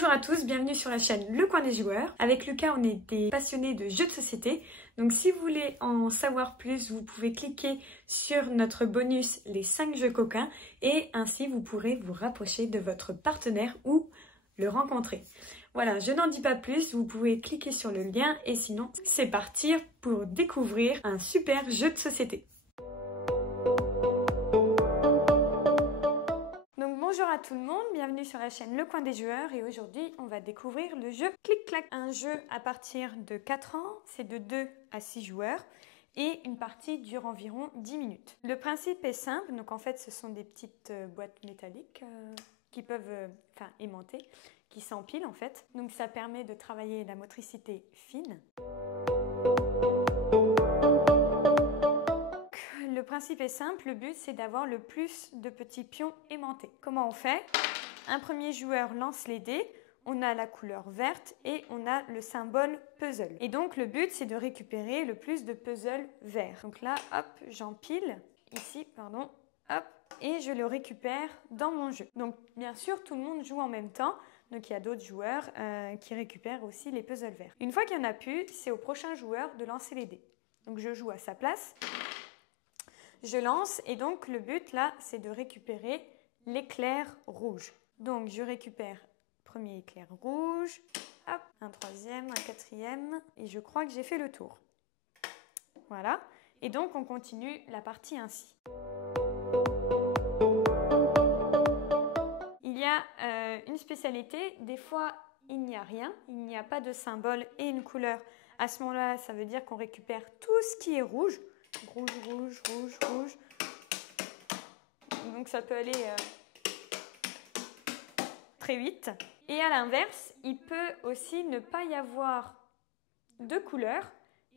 Bonjour à tous, bienvenue sur la chaîne Le Coin des Joueurs. Avec Lucas, on est des passionnés de jeux de société. Donc si vous voulez en savoir plus, vous pouvez cliquer sur notre bonus les 5 jeux coquins et ainsi vous pourrez vous rapprocher de votre partenaire ou le rencontrer. Voilà, je n'en dis pas plus, vous pouvez cliquer sur le lien et sinon c'est parti pour découvrir un super jeu de société. Bonjour à tout le monde, bienvenue sur la chaîne Le Coin des Joueurs et aujourd'hui on va découvrir le jeu Clic-Clac. Un jeu à partir de 4 ans, c'est de 2 à 6 joueurs et une partie dure environ 10 minutes. Le principe est simple, donc en fait ce sont des petites boîtes métalliques qui peuvent aimanter, qui s'empilent en fait. Donc ça permet de travailler la motricité fine. Le principe est simple, le but c'est d'avoir le plus de petits pions aimantés. Comment on fait? Un premier joueur lance les dés, on a la couleur verte et on a le symbole puzzle. Et donc le but c'est de récupérer le plus de puzzles verts. Donc là, hop, j'empile, ici, pardon, hop, et je le récupère dans mon jeu. Donc bien sûr, tout le monde joue en même temps. Donc il y a d'autres joueurs qui récupèrent aussi les puzzles verts. Une fois qu'il n'y en a plus, c'est au prochain joueur de lancer les dés. Donc je joue à sa place. Je lance et donc le but là c'est de récupérer l'éclair rouge. Donc je récupère premier éclair rouge, hop, un troisième, un quatrième et je crois que j'ai fait le tour. Voilà, et donc on continue la partie ainsi. Il y a une spécialité, des fois il n'y a rien, il n'y a pas de symbole et une couleur. À ce moment-là, ça veut dire qu'on récupère tout ce qui est rouge. Rouge, rouge, rouge, rouge. Donc ça peut aller très vite. Et à l'inverse, il peut aussi ne pas y avoir de couleur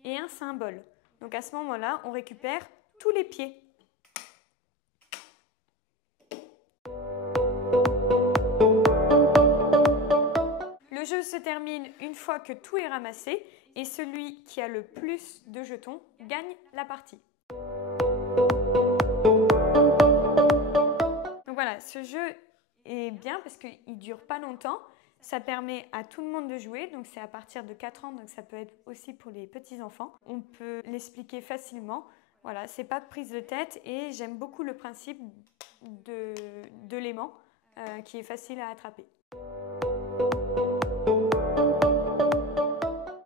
et un symbole. Donc à ce moment-là, on récupère tous les pieds. Le jeu se termine une fois que tout est ramassé et celui qui a le plus de jetons gagne la partie. Donc voilà, ce jeu est bien parce qu'il ne dure pas longtemps. Ça permet à tout le monde de jouer, donc c'est à partir de 4 ans, donc ça peut être aussi pour les petits-enfants. On peut l'expliquer facilement. Voilà, c'est pas de prise de tête et j'aime beaucoup le principe de l'aimant qui est facile à attraper.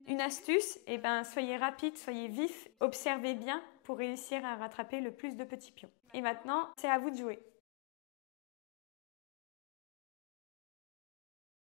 Une astuce, soyez rapide, soyez vif, observez bien pour réussir à rattraper le plus de petits pions. Et maintenant, c'est à vous de jouer.